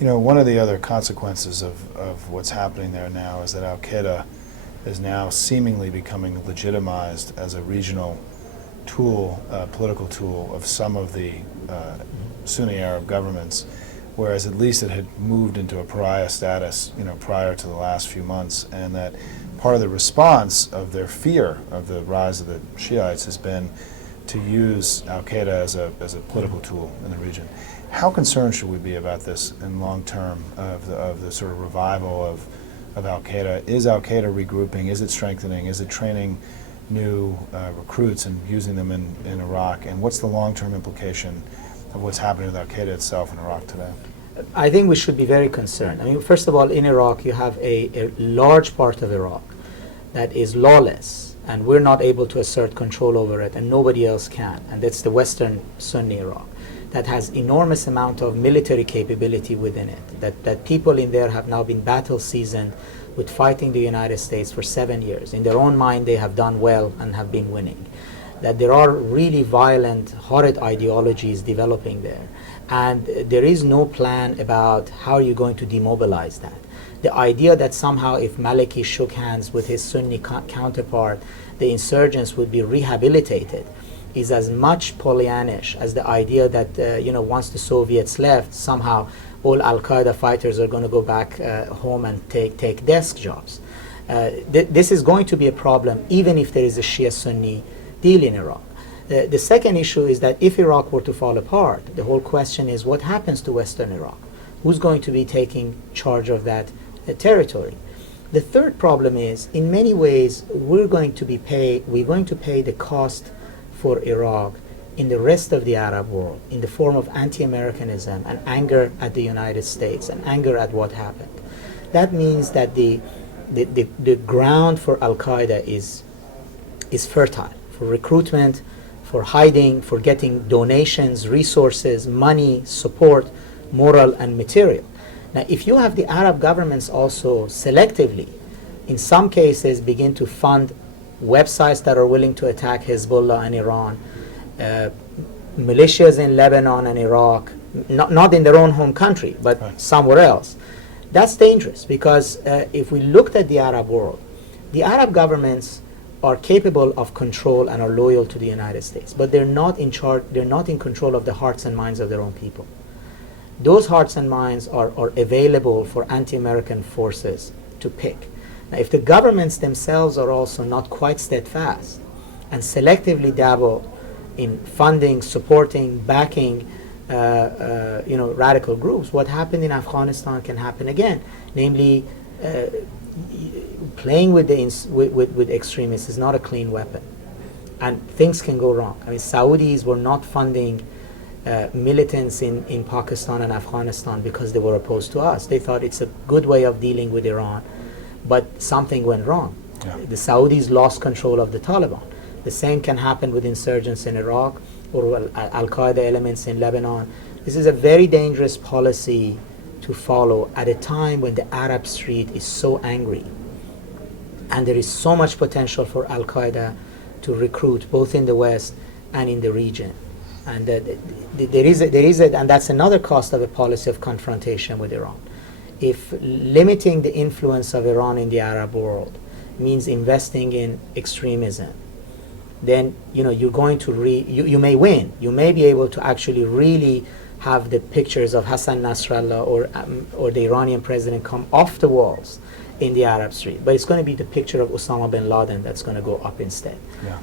One of the other consequences of what's happening there now is that al-Qaeda is now seemingly becoming legitimized as a regional tool, political tool of some of the Sunni Arab governments, whereas at least it had moved into a pariah status, prior to the last few months, and that part of the response of their fear of the rise of the Shiites has been to use al-Qaeda as a political tool in the region. How concerned should we be about this in long term of the sort of revival of al-Qaeda? Is al-Qaeda regrouping? Is it strengthening? Is it training new recruits and using them in Iraq? And what's the long-term implication of what's happening with al-Qaeda itself in Iraq today? I think we should be very concerned. I mean, first of all, in Iraq, you have a large part of Iraq that is lawless, and we're not able to assert control over it, and nobody else can. And that's the Western Sunni Iraq, that has enormous amount of military capability within it, that people in there have now been battle seasoned with fighting the United States for 7 years. In their own mind, they have done well and have been winning. That there are really violent, horrid ideologies developing there. And there is no plan about how you're going to demobilize that. The idea that somehow if Maliki shook hands with his Sunni counterpart, the insurgents would be rehabilitated is as much Pollyannish as the idea that once the Soviets left, somehow all Al-Qaeda fighters are going to go back home and take desk jobs. This is going to be a problem even if there is a Shia-Sunni deal in Iraq. The second issue is that if Iraq were to fall apart, the whole question is what happens to Western Iraq? Who's going to be taking charge of that territory? The third problem is, in many ways, we're going to pay the cost for Iraq in the rest of the Arab world in the form of anti-Americanism and anger at the United States and anger at what happened. That means that the ground for Al-Qaeda is fertile for recruitment, for hiding, for getting donations, resources, money, support, moral and material. Now, if you have the Arab governments also selectively, in some cases, begin to fund websites that are willing to attack Hezbollah and Iran, militias in Lebanon and Iraq, not in their own home country, but right, somewhere else, that's dangerous because if we looked at the Arab world, the Arab governments are capable of control and are loyal to the United States, but they're not in charge, they're not in control of the hearts and minds of their own people. Those hearts and minds are available for anti-American forces to pick. Now, if the governments themselves are also not quite steadfast and selectively dabble in funding, supporting, backing radical groups, what happened in Afghanistan can happen again. Namely, playing with extremists is not a clean weapon, and things can go wrong. I mean, Saudis were not funding militants in Pakistan and Afghanistan because they were opposed to us. They thought it's a good way of dealing with Iran, but something went wrong. Yeah. The Saudis lost control of the Taliban. The same can happen with insurgents in Iraq or Al-Qaeda elements in Lebanon. This is a very dangerous policy to follow at a time when the Arab street is so angry and there is so much potential for Al-Qaeda to recruit both in the West and in the region. And there is and that's another cost of a policy of confrontation with Iran. If limiting the influence of Iran in the Arab world means investing in extremism, then you're going to you may win. You may be able to actually really have the pictures of Hassan Nasrallah or the Iranian president come off the walls in the Arab street, but it's going to be the picture of Osama bin Laden that's going to go up instead. Yeah.